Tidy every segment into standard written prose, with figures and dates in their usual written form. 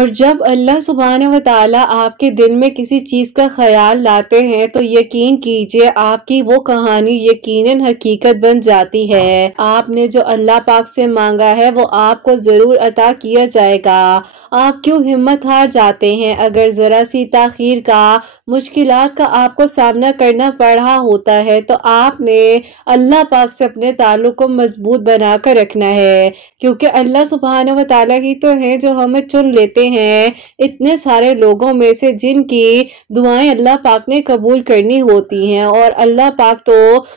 اور جب اللہ سبحانہ و تعالیٰ آپ کے دل میں کسی چیز کا خیال لاتے ہیں تو یقین کیجئے آپ کی وہ کہانی یقیناً حقیقت بن جاتی ہے۔ آپ نے جو اللہ پاک سے مانگا ہے وہ آپ کو ضرور عطا کیا جائے گا۔ آپ کیوں ہمت ہار جاتے ہیں؟ اگر ذرا سی تاخیر کا، مشکلات کا آپ کو سامنا کرنا پڑ رہا ہوتا ہے تو آپ نے اللہ پاک سے اپنے تعلق کو مضبوط بنا کر رکھنا ہے، کیونکہ اللہ سبحانہ و تعالیٰ ہی تو ہیں جو ہمیں چن لیتے ہیں اتنے سارے لوگوں میں سے جن کی دعائیں اللہ پاک نے قبول کرنی ہوتی ہیں، اور اللہ پاک تو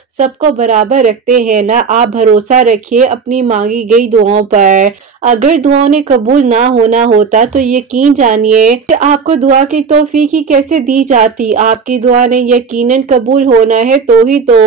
سب کو برابر رکھتے ہیں نا۔ آپ بھروسہ رکھیے اپنی مانگی گئی دعاؤں پر۔ اگر دعاؤں نے قبول نہ ہونا ہوتا تو یقین جانیے کہ آپ کو دعا کی توفیق ہی کیسے دی جاتی۔ آپ کی دعا نے یقیناً قبول ہونا ہے تو ہی تو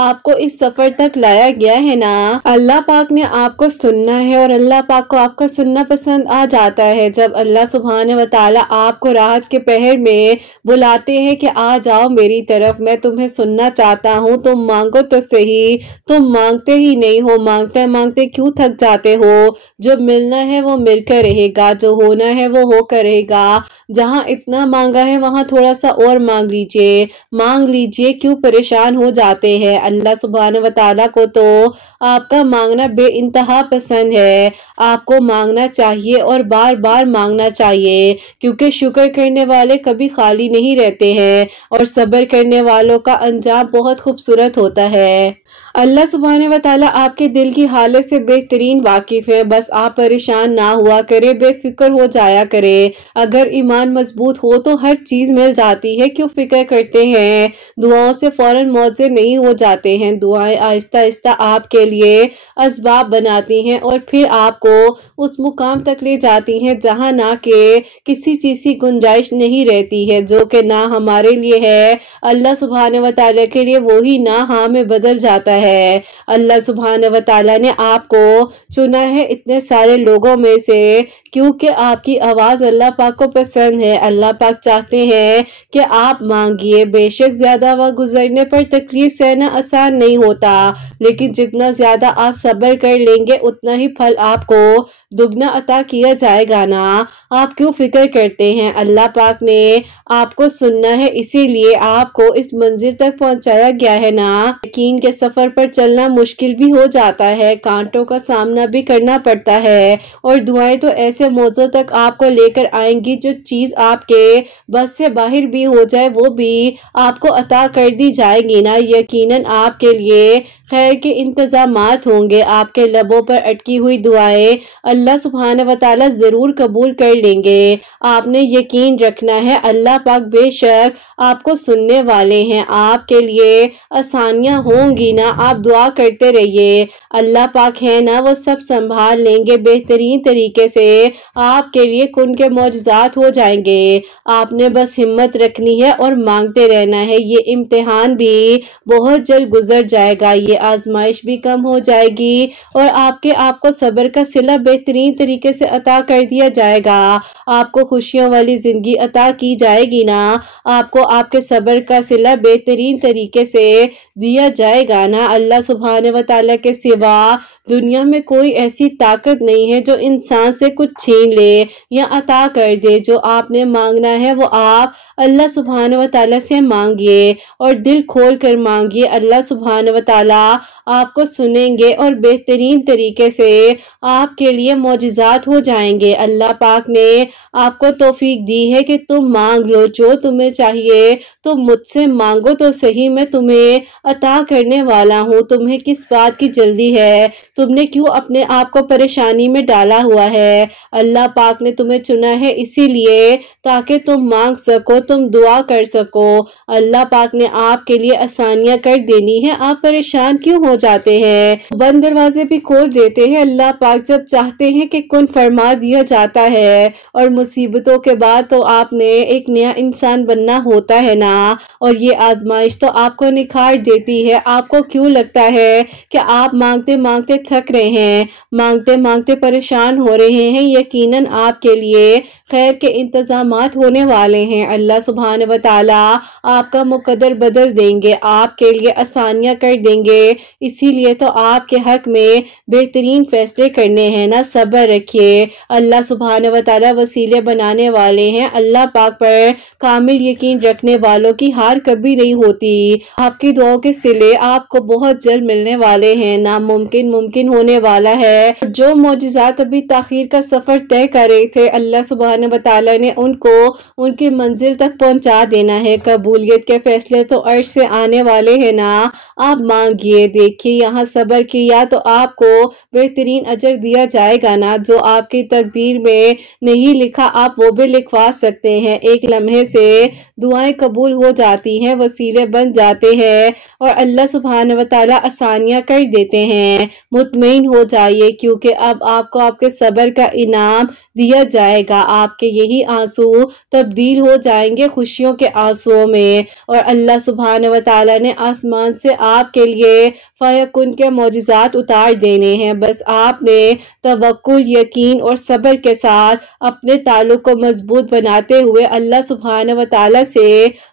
آپ کو اس سفر تک لایا گیا ہے نا۔ اللہ پاک نے آپ کو سننا ہے اور اللہ پاک کو آپ کا سننا پسند آ جاتا ہے۔ جب اللہ سبحانہ و تعالیٰ آپ کو راحت کے پہر میں بلاتے ہیں کہ آ جاؤ میری طرف، میں تمہیں سننا چاہتا ہوں، تم مانگو تو صحیح، تم مانگتے ہی نہیں ہو، مانگتے مانگتے کیوں تھک جاتے ہو؟ جو ملنا ہے وہ مل کر رہے گا، جو ہونا ہے وہ ہو کر رہے گا۔ جہاں اتنا مانگا ہے وہاں تھوڑا سا اور مانگ لیجئے، کیوں پریشان ہو جاتے ہیں؟ اللہ سبحانہ و تعالیٰ کو تو آپ کا مانگنا بے انتہا پسند ہے۔ آپ کو مانگنا چاہیے اور بار بار مانگنا چاہیے، کیونکہ شکر کرنے والے کبھی خالی نہیں رہتے ہیں اور صبر کرنے والوں کا انجام بہت خوبصورت ہوتا ہے۔ اللہ سبحانہ و تعالیٰ آپ کے دل کی حالت سے بہترین واقف ہے، بس آپ پریشان نہ ہوا کرے، بے فکر ہو جایا کرے۔ اگر ایمان مضبوط ہو تو ہر چیز مل جاتی ہے، کیوں فکر کرتے ہیں؟ دعاؤں سے فوراً معجزے نہیں ہو جاتے ہیں، دعائیں آہستہ آہستہ آپ کے لیے اسباب بناتی ہیں اور پھر آپ کو اس مقام تک لے جاتی ہیں جہاں نہ کہ کسی چیز کی گنجائش نہیں رہتی ہے، جو کہ نہ ہمارے لیے ہے، اللہ سبحانہ و تعالیٰ کے لیے وہی نہ ہاں میں بدل جاتا ہے۔ اللہ سبحانہ و تعالیٰ نے آپ کو چنا ہے اتنے سارے لوگوں میں سے کیونکہ آپ کی آواز اللہ پاک کو پسند ہے۔ اللہ پاک چاہتے ہیں کہ آپ مانگیے۔ بے شک زیادہ وقت گزرنے پر تکلیف سہنا آسان نہیں ہوتا، لیکن جتنا زیادہ آپ صبر کر لیں گے اتنا ہی پھل آپ کو دگنا عطا کیا جائے گا نا۔ آپ کیوں فکر کرتے ہیں؟ اللہ پاک نے آپ کو سننا ہے، اسی لیے آپ کو اس منزل تک پہنچایا گیا ہے نا۔ یقین کے سفر پر چلنا مشکل بھی ہو جاتا ہے، کانٹوں کا سامنا بھی کرنا پڑتا ہے، اور دعائیں تو ایسے موضوع تک آپ کو لے کر آئیں گی جو چیز آپ کے بس سے باہر بھی ہو جائے وہ بھی آپ کو عطا کر دی جائے گی نا۔ یقیناً آپ کے لیے خیر کے انتظامات ہوں گے، آپ کے لبوں پر اٹکی ہوئی دعائیں اللہ سبحانہ و تعالیٰ ضرور قبول کر لیں گے۔ آپ نے یقین رکھنا ہے، اللہ پاک بے شک آپ کو سننے والے ہیں، آپ کے لیے آسانیاں ہوں گی نا۔ آپ دعا کرتے رہیے، اللہ پاک ہے نا، وہ سب سنبھال لیں گے بہترین طریقے سے، آپ کے لیے کن کے معجزات ہو جائیں گے۔ آپ نے بس ہمت رکھنی ہے اور مانگتے رہنا ہے۔ یہ امتحان بھی بہت جلد گزر جائے گا، یہ آزمائش بھی کم ہو جائے گی اور آپ کو صبر کا صلہ بہترین طریقے سے عطا کر دیا جائے گا۔ آپ کو خوشیوں والی زندگی عطا کی جائے گی نا، آپ کو آپ کے صبر کا صلہ بہترین طریقے سے دیا جائے گا نا۔ اللہ سبحانہ و تعالیٰ کے سوا دنیا میں کوئی ایسی طاقت نہیں ہے جو انسان سے کچھ چھین لے یا عطا کر دے۔ جو آپ نے مانگنا ہے وہ آپ اللہ سبحانہ و تعالیٰ سے مانگیے اور دل کھول کر مانگیے، اللہ سبحانہ و تعالیٰ آپ کو سنیں گے اور بہترین طریقے سے آپ کے لیے معجزات ہو جائیں گے۔ اللہ پاک نے آپ کو توفیق دی ہے کہ تم مانگ لو جو تمہیں چاہیے، تم مجھ سے مانگو تو صحیح، میں تمہیں عطا کرنے والا ہوں۔ تمہیں کس بات کی جلدی ہے؟ تم نے کیوں اپنے آپ کو پریشانی میں ڈالا ہوا ہے؟ اللہ پاک نے تمہیں چنا ہے اسی لیے تاکہ تم مانگ سکو، تم دعا کر سکو۔ اللہ پاک نے آپ کے لیے آسانیاں کر دینی ہے، آپ پریشان کیوں ہو جاتے ہیں؟ بند دروازے بھی کھول دیتے ہیں اللہ پاک، جب چاہتے ہیں کہ کن فرما دیا جاتا ہے، اور مصیبتوں کے بعد تو آپ نے ایک نیا انسان بننا ہوتا ہے نا، اور یہ آزمائش تو آپ کو نکھار دیتی ہے۔ آپ کو کیوں لگتا ہے کہ آپ مانگتے مانگتے تھک رہے ہیں، مانگتے مانگتے پریشان ہو رہے ہیں؟ یقیناً آپ کے لیے خیر کے انتظامات ہونے والے ہیں۔ اللہ سبحانہ و تعالی آپ کا مقدر بدل دیں گے، آپ کے لیے آسانیاں کر دیں گے۔ اسی لیے تو آپ کے حق میں بہترین فیصلے کرنے ہیں نا، صبر رکھیے۔ اللہ سبحانہ و تعالی وسیلے بنانے والے ہیں۔ اللہ پاک پر کامل یقین رکھنے والوں کی ہار کبھی نہیں ہوتی۔ آپ کی دعاؤں کے صلے آپ کو بہت جلد ملنے والے ہیں۔ ناممکن ممکن ہونے والا ہے۔ جو معجزات ابھی تاخیر کا سفر طے کر رہے تھے، اللہ سبحانہ و تعالی نے ان کو ان کی منزل تک پہنچا دینا ہے۔ قبولیت کے فیصلے تو عرش سے آنے والے ہیں نا، آپ مانگیے۔ دیکھیے یہاں صبر کیا تو آپ کو بہترین اجر دیا جائے گا نا۔ جو آپ کی تقدیر میں نہیں لکھا آپ وہ بھی لکھوا سکتے ہیں۔ ایک لمحے سے دعائیں قبول ہو جاتی ہیں، وسیلے بن جاتے ہیں اور اللہ سبحانہ و تعالی آسانیاں کر دیتے ہیں۔ مطمئن ہو جائیے کیونکہ اب آپ کو آپ کے صبر کا انعام دیا جائے گا۔ آپ کے یہی آنسو تبدیل ہو جائیں گے خوشیوں کے آنسوؤں میں، اور اللہ سبحانہ و تعالی نے آسمان سے آپ کے لیے فیکن کے معجزات اتار دینے ہیں۔ بس آپ نے توکل، یقین اور صبر کے ساتھ اپنے تعلق کو مضبوط بناتے ہوئے اللہ سبحانہ و تعالی سے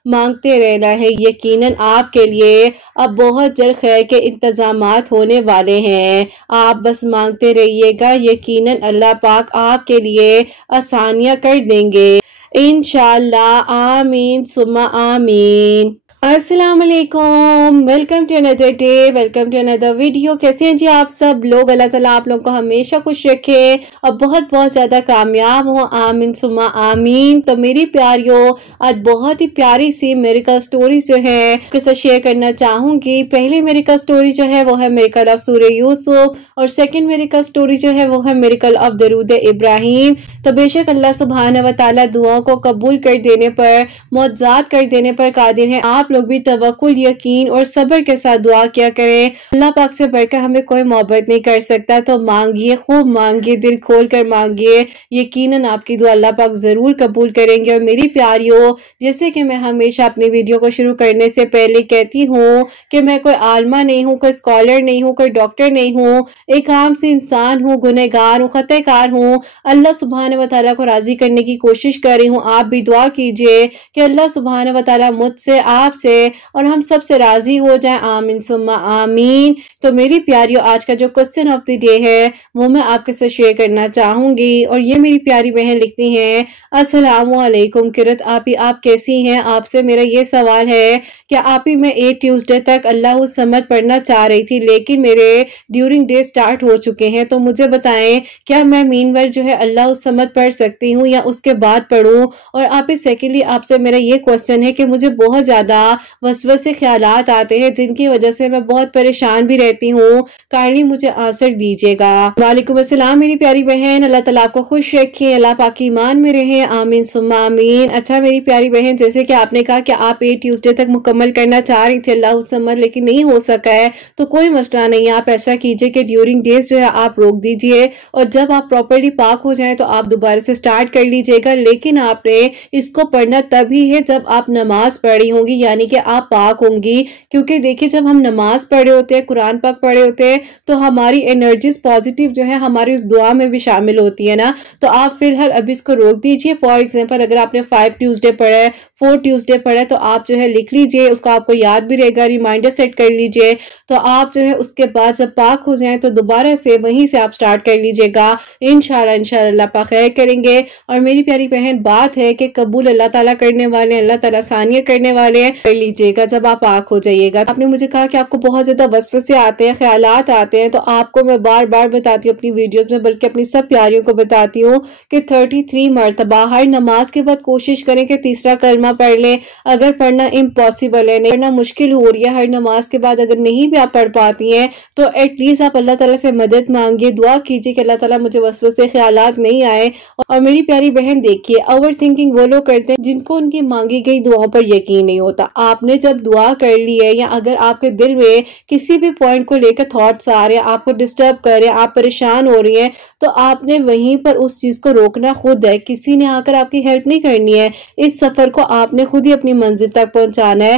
مانگتے رہنا ہے۔ یقیناً آپ کے لیے اب بہت جلد خیر کے انتظامات ہونے والے ہیں۔ آپ بس مانگتے رہیے گا، یقیناً اللہ پاک آپ کے لیے آسانیاں کر دیں گے انشاءاللہ۔ آمین ثم آمین۔ السلام علیکم، ویلکم ٹو اندر ڈے، ویلکم ٹو اندر ویڈیو۔ کیسے ہیں جی آپ سب لوگ؟ اللہ تعالیٰ آپ لوگوں کو ہمیشہ خوش رکھے اور بہت بہت زیادہ کامیاب ہوں، آمین ثم آمین۔ تو میری پیاریوں، آج بہت ہی پیاری سی میریکل سٹوری جو ہے آپ کے ساتھ شیئر کرنا چاہوں گی۔ پہلی میریکل سٹوری جو ہے وہ ہے میریکل آف سورہ یوسف، اور سیکنڈ میریکل سٹوری جو ہے وہ ہے میریکل آف درود ابراہیم۔ تو بے شک اللہ سبحانہ و تعالیٰ دعاؤں کو قبول کر دینے پر، معجزات کر دینے پر قادر ہے۔ آپ لوگ بھی توکل، یقین اور صبر کے ساتھ دعا کیا کریں۔ اللہ پاک سے بڑھ کر ہمیں کوئی محبت نہیں کر سکتا، تو مانگیے، خوب مانگیے، دل کھول کر مانگیے، یقیناً آپ کی دعا اللہ پاک ضرور قبول کریں گے۔ اور میری پیاریوں، جیسے کہ میں ہمیشہ اپنی ویڈیو کو شروع کرنے سے پہلے کہتی ہوں کہ میں کوئی عالمہ نہیں ہوں، کوئی اسکالر نہیں ہوں، کوئی ڈاکٹر نہیں ہوں، ایک عام سی انسان ہوں، گنہگار ہوں، خطا کار ہوں۔ اللہ سبحانہ و تعالیٰ کو راضی کرنے کی کوشش کر رہی ہوں۔ آپ بھی دعا کیجئے کہ اللہ سبحانہ و تعالیٰ مجھ سے، آپ سے اور ہم سب سے راضی ہو جائیں، آمین ثم آمین۔ تو میری پیاریوں، آج کا جو کوسچن آف دی ڈے ہے وہ میں آپ کے ساتھ شیئر کرنا چاہوں گی، اور یہ میری پیاری بہن لکھتی ہیں، السلام علیکم کرت آپی، آپ کیسی ہیں؟ آپ سے میرا یہ سوال ہے کہ آپی میں 8 ٹیوزڈے تک اللہ الصمد پڑھنا چاہ رہی تھی، لیکن میرے ڈیورنگ ڈے سٹارٹ ہو چکے ہیں، تو مجھے بتائیں کیا میں مین ویل جو ہے اللہ الصمد پڑھ سکتی ہوں یا اس کے بعد پڑھوں؟ اور آپی سیکنڈلی آپ سے میرا یہ کوسچن ہے کہ مجھے بہت زیادہ وسوسے خیالات آتے ہیں جن کی وجہ سے میں بہت پریشان بھی رہتی ہوں، کائنڈلی مجھے آنسر دیجیے گا۔ وعلیکم السلام میری پیاری بہن، اللہ تعالیٰ آپ کو خوش رکھے، اللہ پاک ایمان میں رہیں، آمین ثم آمین۔ اچھا میری پیاری بہن، جیسے کہ آپ نے کہا کہ آپ 8 ٹیوزڈے تک مکمل کرنا چاہ رہی تھی اللہ الصمد، لیکن نہیں ہو سکا ہے، تو کوئی مسئلہ نہیں ہے۔ آپ ایسا کیجئے کہ ڈیورنگ ڈیز جو ہے آپ روک دیجئے، اور جب آپ پراپرلی پاک ہو جائیں تو آپ دوبارہ سے سٹارٹ کر لیجئے گا، لیکن آپ نے اس کو پڑھنا تبھی ہے جب آپ نماز پڑھ رہی ہوں گی، یعنی کہ آپ پاک ہوں گی۔ کیونکہ دیکھیں جب ہم نماز پڑھ رہے ہوتے ہیں، قرآن پاک پڑھ رہے ہوتے ہیں، تو ہماری انرجیز پازیٹیو جو ہے ہماری اس دعا میں بھی شامل ہوتی ہے نا۔ تو آپ فی الحال ابھی اس کو روک دیجئے۔ فار ایگزامپل اگر آپ نے 5 ٹیوزڈے پڑھا ہے، 4 ٹیوزڈے پڑھا ہے، تو آپ جو ہے لکھ لیجئے، اس کو آپ کو یاد بھی رہے گا، ریمائنڈر سیٹ کر لیجئے، تو آپ جو ہے اس کے بعد جب پاک ہو جائیں تو دوبارہ سے وہیں سے آپ سٹارٹ کر لیجئے گا، انشاءاللہ اللہ پاک خیر کریں گے۔ اور میری پیاری بہن، بات ہے کہ قبول اللہ تعالیٰ کرنے والے ہیں، اللہ تعالیٰ آسانیاں کرنے والے ہیں، کر لیجئے گا جب آپ پاک ہو جائیے گا۔ آپ نے مجھے کہا کہ آپ کو بہت زیادہ وسوسے آتے ہیں، خیالات آتے ہیں، تو آپ کو میں بار بار بتاتی ہوں اپنی ویڈیوز میں، بلکہ اپنی سب پیاریوں کو بتاتی ہوں کہ 33 مرتبہ ہر نماز کے بعد کوشش کریں کہ تیسرا کلمہ پڑھ لیں۔ اگر پڑھنا امپاسبل ہے، نہیں پڑھنا مشکل ہو رہی ہے ہر نماز کے بعد، اگر نہیں بھی آپ پڑھ پاتی ہیں تو ایٹ لیسٹ آپ اللہ تعالیٰ سے مدد مانگیے، دعا کیجیے کہ اللہ تعالیٰ مجھے وسوسے خیالات نہیں آئے۔ اور میری پیاری بہن دیکھیے، اوور تھنکنگ وہ لوگ کرتے ہیں جن کو ان کی مانگی گئی دعاؤں پر یقین نہیں ہوتا۔ آپ نے جب دعا کر لی ہے، یا اگر آپ کے دل میں کسی بھی پوائنٹ کو لے کر تھاٹس آ رہے ہیں، آپ کو ڈسٹرب کر رہے ہیں، آپ پریشان ہو رہی ہیں، تو آپ نے وہیں پر اس چیز کو روکنا خود ہے، کسی نے آ کر آپ کی ہیلپ نہیں کرنی ہے۔ اس سفر کو آپ نے خود ہی اپنی منزل تک پہنچانا ہے،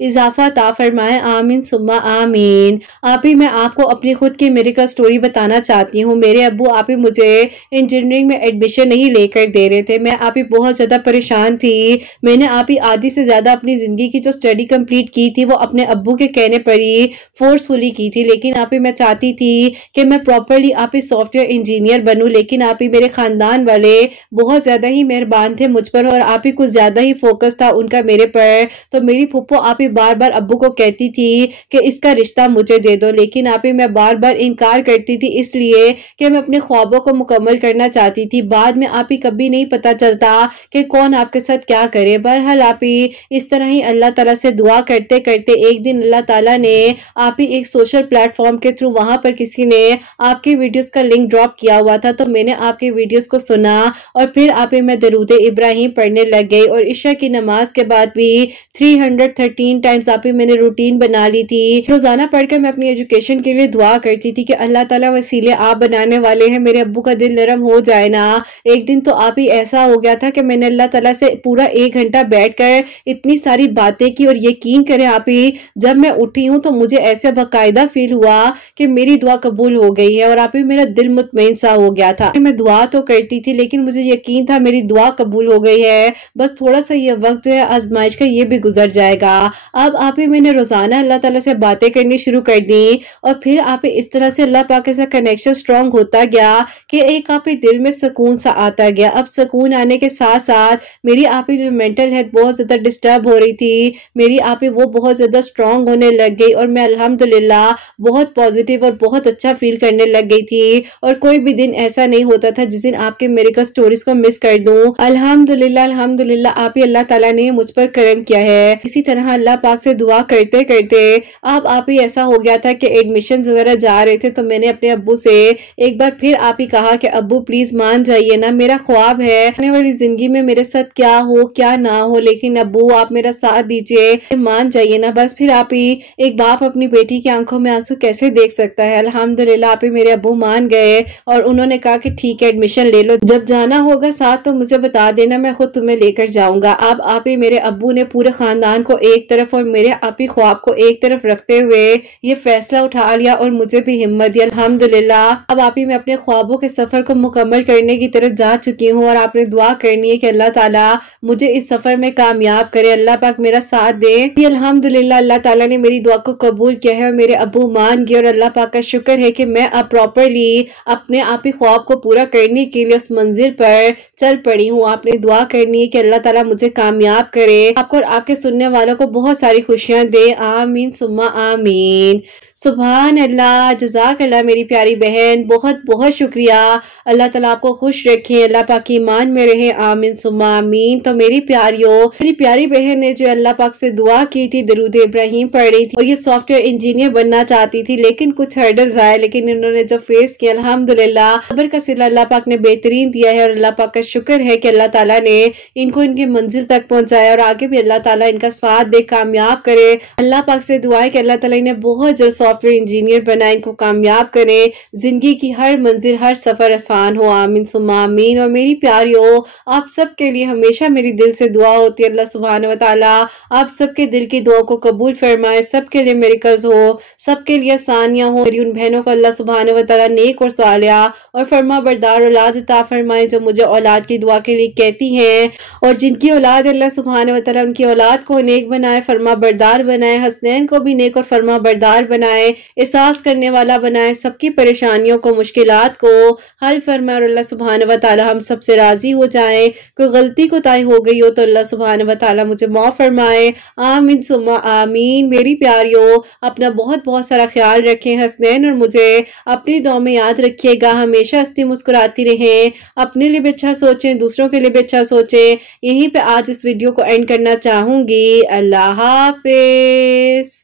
اضافہ عطا فرمائے، آمین ثم آمین۔ آپ ہی میں آپ کو اپنی خود کی میریکل سٹوری بتانا چاہتی ہوں۔ میرے ابو آپ ہی مجھے انجینئرنگ میں ایڈمیشن نہیں لے کر دے رہے تھے، میں آپ ہی بہت زیادہ پریشان تھی۔ میں نے آپ ہی آدھی سے زیادہ اپنی زندگی کی جو اسٹڈی کمپلیٹ کی تھی وہ اپنے ابو کے کہنے پر ہی فورسفلی کی تھی، لیکن آپ ہی میں چاہتی تھی کہ میں پراپرلی آپ ہی سافٹ ویئر انجینئر بنوں، لیکن آپ ہی میرے خاندان والے بہت زیادہ ہی مہربان تھے مجھ پر، اور آپ ہی کچھ زیادہ ہی فوکس تھا ان کا میرے پر۔ تو میری پھپھو آپ ہی بار بار ابو کو کہتی تھی کہ اس کا رشتہ مجھے دے دو، لیکن آپ ہی میں بار بار انکار کرتی تھی، اس لیے کہ میں اپنے خوابوں کو مکمل کرنا چاہتی تھی۔ بعد میں آپ ہی کبھی نہیں پتا چلتا کہ کون آپ کے ساتھ کیا کرے۔ بہرحال آپ ہی اس طرح ہی اللہ تعالیٰ سے دعا کرتے کرتے ایک دن اللہ تعالیٰ نے آپ ہی ایک سوشل پلیٹ فارم کے تھرو، وہاں پر کسی نے آپ کی ویڈیوز کا لنک ڈراپ کیا ہوا تھا، تو میں نے آپ کی ویڈیوز کو سنا اور پھر آپ ہی میں درود ابراہیم پڑھنے لگ گئی، اور عشاء کی نماز کے بعد بھی 313 ٹائمز آپ ہی میں نے روٹین بنا لی تھی۔ روزانہ پڑھ کر میں اپنی ایجوکیشن کے لیے دعا کرتی تھی کہ اللہ تعالیٰ وسیلے آپ بنانے والے ہیں، میرے ابو کا دل نرم ہو جائے نا۔ ایک دن تو آپ ہی ایسا ہو گیا تھا کہ میں نے اللہ تعالیٰ سے پورا 1 گھنٹہ بیٹھ کر اتنی ساری باتیں کی، اور یقین کریں آپ ہی جب میں اٹھی ہوں تو مجھے ایسے باقاعدہ فیل ہوا کہ میری دعا قبول ہو گئی ہے، اور آپ ہی میرا دل مطمئن سا ہو گیا تھا۔ میں دعا تو کرتی تھی لیکن مجھے یقین تھا میری دعا قبول ہو گئی ہے، بس تھوڑا سا یہ وقت جو ہے آزمائش کا یہ بھی گزر جائے گا۔ اب آپ ہی میں نے روزانہ اللہ تعالیٰ سے باتیں کرنی شروع کر دی، اور پھر آپ ہی اس طرح سے اللہ پاک کے ساتھ کنیکشن سٹرونگ ہوتا گیا کہ ایک آپ ہی دل میں سکون سا آتا گیا۔ اب سکون آنے کے ساتھ ساتھ میری آپ ہی جو مینٹل ہیلتھ بہت زیادہ ڈسٹرب ہو رہی تھی، میری آپ ہی وہ بہت زیادہ سٹرونگ ہونے لگ گئی، اور میں الحمدللہ بہت پازیٹیو اور بہت اچھا فیل کرنے لگ گئی تھی، اور کوئی بھی دن ایسا نہیں ہوتا تھا جس دن آپ کے میریکل سٹوریز کو مس کر دوں۔ الحمدللہ آپ ہی اللہ تعالیٰ نے مجھ پر کرم کیا ہے۔ اسی طرح اللہ پاک سے دعا کرتے کرتے اب آپ ہی ایسا ہو گیا تھا کہ ایڈمیشنز وغیرہ جا رہے تھے، تو میں نے اپنے ابو سے ایک بار پھر آپ ہی کہا کہ ابو پلیز مان جائیے نا، میرا خواب ہے آنے والی زندگی میں میرے ساتھ کیا ہو کیا نہ ہو، لیکن ابو آپ میرا ساتھ دیجئے، مان جائیے نا۔ بس پھر آپ ہی ایک باپ اپنی بیٹی کی آنکھوں میں آنسو کیسے دیکھ سکتا ہے۔ الحمدللہ آپ ہی میرے ابو مان گئے، اور انہوں نے کہا کہ ٹھیک ہے ایڈمیشن لے لو، جب جانا ہوگا ساتھ تو مجھے بتا دینا، میں خود تمہیں لے کر جاؤں گا۔ اب آپ ہی میرے ابو نے پورے خاندان کو ایک طرف اور میرے آپ ہی خواب کو ایک طرف رکھتے ہوئے یہ فیصلہ اٹھا لیا، اور مجھے بھی ہمت دی۔ الحمدللہ اب آپ ہی میں اپنے خوابوں کے سفر کو مکمل کرنے کی طرف جا چکی ہوں، اور آپ نے دعا کرنی ہے کہ اللہ تعالیٰ مجھے اس سفر میں کامیاب کرے، اللہ پاک میرا ساتھ دے۔ الحمدللہ اللہ تعالیٰ نے میری دعا کو قبول کیا ہے، اور میرے ابو مان گئے، اور اللہ پاک کا شکر ہے کہ میں اب پراپرلی اپنے آپ ہی خواب کو پورا کرنے کے لیے اس منزل پر چل پڑی ہوں۔ آپ نے دعا کرنی ہے کہ اللہ تعالیٰ مجھے کامیاب کرے، آپ کو اور آپ کے سننے والوں کو بہت ساری خوشیاں دے، آمین ثم آمین۔ سبحان اللہ، جزاک اللہ میری پیاری بہن، بہت بہت شکریہ۔ اللہ تعالیٰ آپ کو خوش رکھے، اللہ پاک کی ایمان میں رہے، آمین ثم آمین۔ تو میری پیاریوں، میری پیاری بہن نے جو اللہ پاک سے دعا کی تھی، درود ابراہیم پڑھ رہی تھی، اور یہ سافٹ ویئر انجینئر بننا چاہتی تھی، لیکن کچھ ہرڈلز آئے، لیکن انہوں نے جو فیس کیا الحمدللہ صبر کا صلہ اللہ پاک نے بہترین دیا ہے، اور اللہ پاک کا شکر ہے کہ اللہ تعالیٰ نے ان کو ان کی منزل تک پہنچایا، اور آگے بھی اللہ تعالیٰ ان کا ساتھ دے، کامیاب کرے۔ اللہ پاک سے دعا ہے کہ اللہ تعالیٰ انہیں بہت جلد سافٹ ویئر انجینئر بنائے، ان کو کامیاب کرے، زندگی کی ہر منزل ہر سفر آسان ہو، آمین ثم آمین۔ اور میری پیاریوں، آپ سب کے لیے ہمیشہ میری دل سے دعا ہوتی ہے، اللہ سبحانہ و تعالیٰ آپ سب کے دل کی دعا کو قبول فرمائے، سب کے لیے میریکلز ہو، سب کے لیے آسانیاں ہو، میری ان بہنوں کو اللہ سبحانہ و تعالیٰ نیک اور صالحہ اور فرما بردار اولاد عطا فرمائے، جو مجھے اولاد کی دعا کے لیے کہتی ہیں، اور جن کی اولاد اللہ سبحانہ و تعالیٰ ان کی اولاد کو نیک بنائے، فرما بردار بنائے، حسنین کو بھی نیک اور فرما بردار بنائے، احساس کرنے والا بنائے، سب کی پریشانیوں کو مشکلات کو حل فرمائے، اور اللہ سبحانہ و تعالیٰ ہم سب سے راضی ہو جائیں۔ کوئی غلطی کوتاہی ہو گئی ہو تو اللہ سبحانہ و تعالیٰ مجھے معاف فرمائے، آمین ثم آمین۔ میری پیاریوں، اپنا بہت بہت سارا خیال رکھیں، حسنین اور مجھے اپنی دعا میں یاد رکھیے گا، ہمیشہ ہنستی مسکراتی رہیں، اپنے لیے بھی اچھا سوچیں، دوسروں کے لیے بھی اچھا سوچیں۔ یہیں پہ آج اس ویڈیو کو اینڈ کرنا چاہوں گی، اللہ حافظ۔